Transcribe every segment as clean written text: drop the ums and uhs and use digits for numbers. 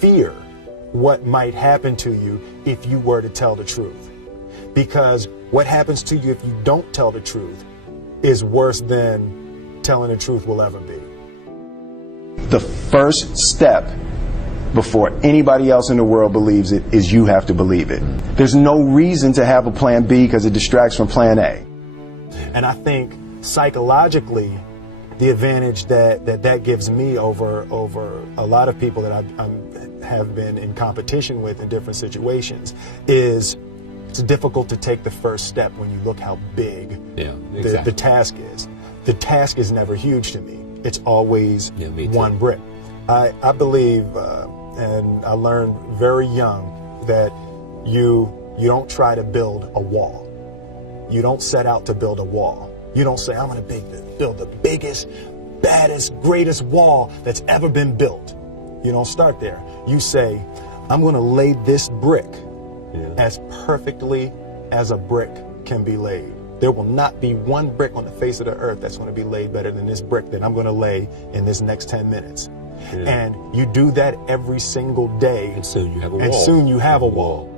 fear what might happen to you if you were to tell the truth. Because what happens to you if you don't tell the truth is worse than telling the truth will ever be. The first step before anybody else in the world believes it is you have to believe it. There's no reason to have a plan B because it distracts from plan A. And I think psychologically, the advantage that gives me over a lot of people that I have been in competition with in different situations is it's difficult to take the first step when you look how big the task is. The task is never huge to me. It's always one brick. I believe, and I learned very young, that you don't try to build a wall. You don't set out to build a wall. You don't say, I'm going to build the biggest, baddest, greatest wall that's ever been built. You don't start there. You say, I'm going to lay this brick as perfectly as a brick can be laid. There will not be one brick on the face of the earth that's going to be laid better than this brick that I'm going to lay in this next 10 minutes. And you do that every single day. And soon you have a wall. And soon you have a wall.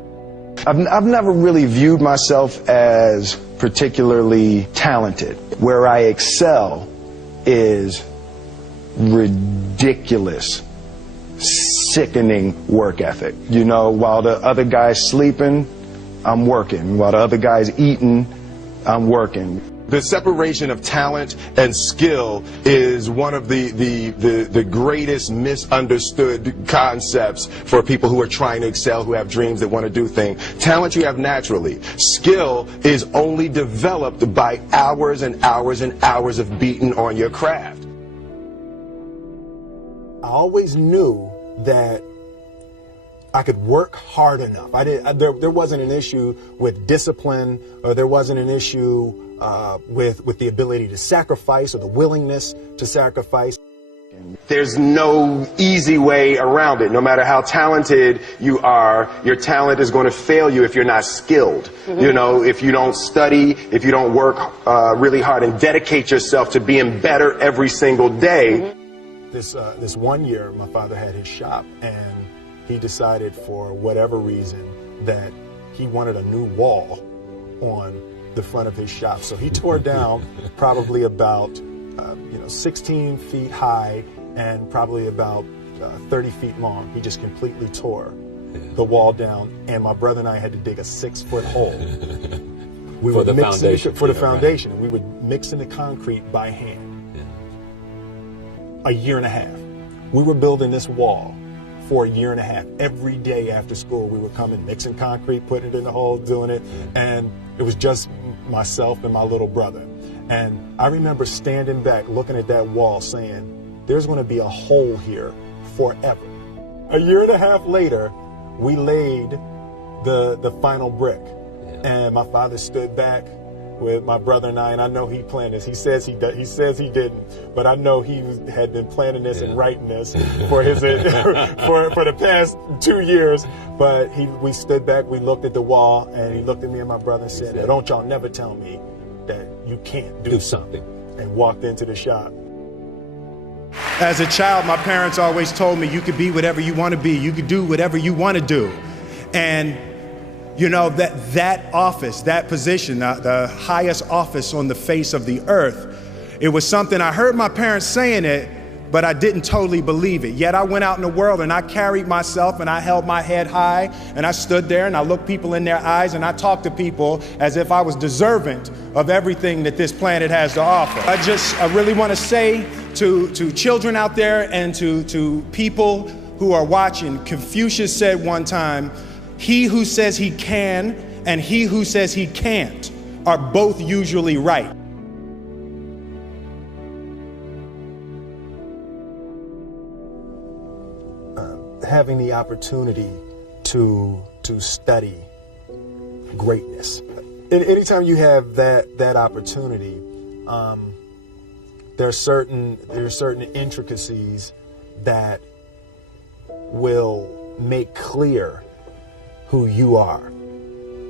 I've never really viewed myself as particularly talented. Where I excel is ridiculous, sickening work ethic. You know, while the other guy's sleeping, I'm working. While the other guy's eating, I'm working. The separation of talent and skill is one of the greatest misunderstood concepts for people who are trying to excel, who have dreams, that want to do things. Talent you have naturally. Skill is only developed by hours and hours and hours of beating on your craft. I always knew that I could work hard enough. There wasn't an issue with discipline, or there wasn't an issue with the ability to sacrifice or the willingness to sacrifice. There's no easy way around it. No matter how talented you are, your talent is going to fail you if you're not skilled. You know, if you don't study, if you don't work really hard and dedicate yourself to being better every single day. This one year, my father had his shop, and he decided for whatever reason that he wanted a new wall on the front of his shop. So he tore down probably about 16 feet high and probably about 30 feet long. He just completely tore the wall down, and my brother and I had to dig a 6-foot hole. For the foundation. For the foundation. We would mix in the concrete by hand. A year and a half. We were building this wall for a year and a half. Every day after school, we would come in, mixing concrete, putting it in the hole, doing it. And it was just myself and my little brother. And I remember standing back, looking at that wall, saying, there's going to be a hole here forever. A year and a half later, we laid the final brick. And my father stood back with my brother and I know he planned this. He says he didn't, but I know he had been planning this and writing this for his for the past 2 years. But we stood back, we looked at the wall, and he looked at me and my brother and said, "Don't y'all never tell me that you can't do something," and walked into the shop. As a child, my parents always told me, you could be whatever you want to be, you could do whatever you want to do. And you know, that office, that position, the highest office on the face of the earth, it was something I heard my parents saying it, but I didn't totally believe it. Yet I went out in the world and I carried myself and I held my head high and I stood there and I looked people in their eyes and I talked to people as if I was deserving of everything that this planet has to offer. I really want to say to children out there and to people who are watching, Confucius said one time, he who says he can and he who says he can't are both usually right. Having the opportunity to study greatness. Anytime you have that opportunity, there are certain intricacies that will make clear who you are.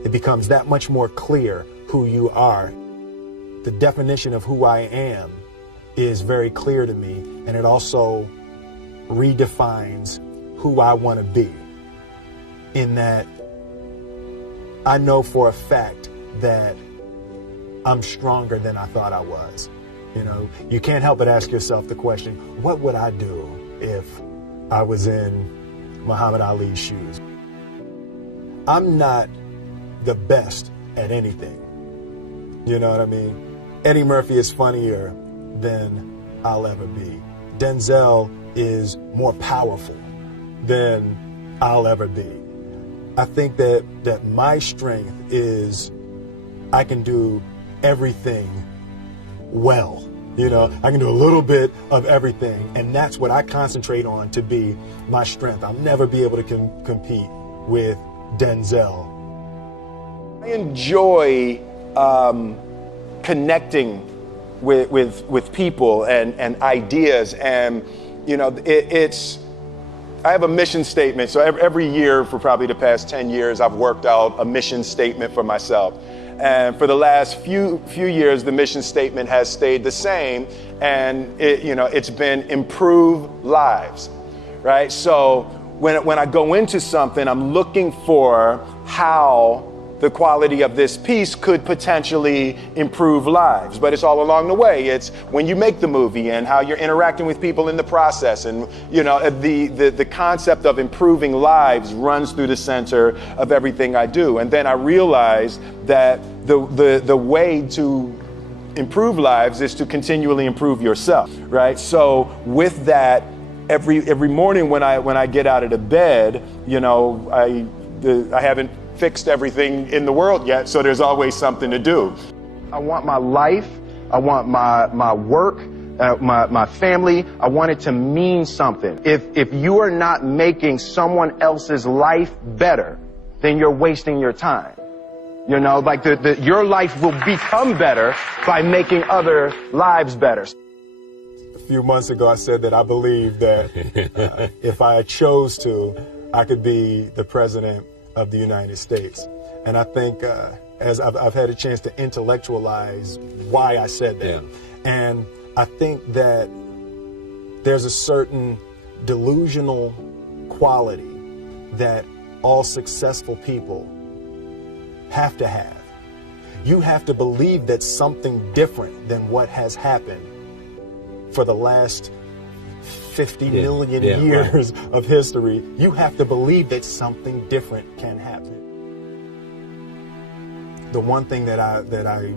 It becomes that much more clear who you are. The definition of who I am is very clear to me, and it also redefines who I want to be, in that I know for a fact that I'm stronger than I thought I was. You know, you can't help but ask yourself the question, what would I do if I was in Muhammad Ali's shoes? I'm not the best at anything. You know what I mean? Eddie Murphy is funnier than I'll ever be. Denzel is more powerful than I'll ever be. I think that my strength is I can do everything well. You know, I can do a little bit of everything, and that's what I concentrate on to be my strength. I'll never be able to compete with Denzel. I enjoy connecting with people and ideas, and you know, I have a mission statement. So every year for probably the past 10 years, I've worked out a mission statement for myself. And for the last few years, the mission statement has stayed the same, and it's been improve lives, right? So when I go into something, I'm looking for how the quality of this piece could potentially improve lives. But it's all along the way. It's when you make the movie and how you're interacting with people in the process. And the concept of improving lives runs through the center of everything I do. And then I realized that the way to improve lives is to continually improve yourself, right? So with that, every morning when I get out of the bed, I haven't fixed everything in the world yet, so there's always something to do. I want my life, I want my work, my family, I want it to mean something. If you are not making someone else's life better, then you're wasting your time. You know, like your life will become better by making other lives better. A few months ago, I said that I believe that if I chose to, I could be the president of the United States. And I think as I've had a chance to intellectualize why I said that. Yeah. And I think that there's a certain delusional quality that all successful people have to have. You have to believe that something different than what has happened for the last 50 million years of history. You have to believe that something different can happen. The one thing that I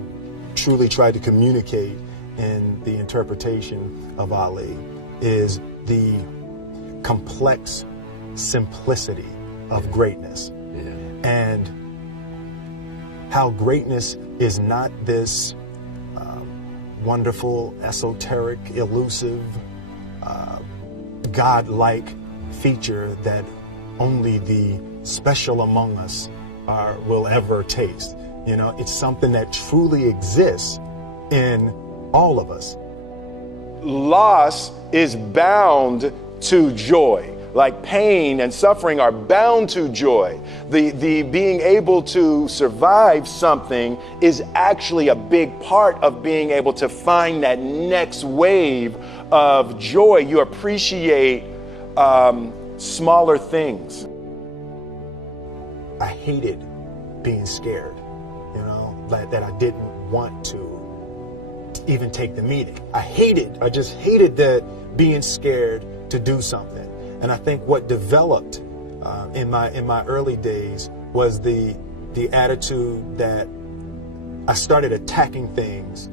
truly tried to communicate in the interpretation of Ali is the complex simplicity of greatness. And how greatness is not this wonderful, esoteric, elusive, God-like feature that only the special among us will ever taste. You know, it's something that truly exists in all of us. Loss is bound to joy. Like pain and suffering are bound to joy. The being able to survive something is actually a big part of being able to find that next wave of joy. You appreciate smaller things. I hated being scared, that I didn't want to even take the meeting. I just hated that being scared to do something. And I think what developed in my early days was the attitude that I started attacking things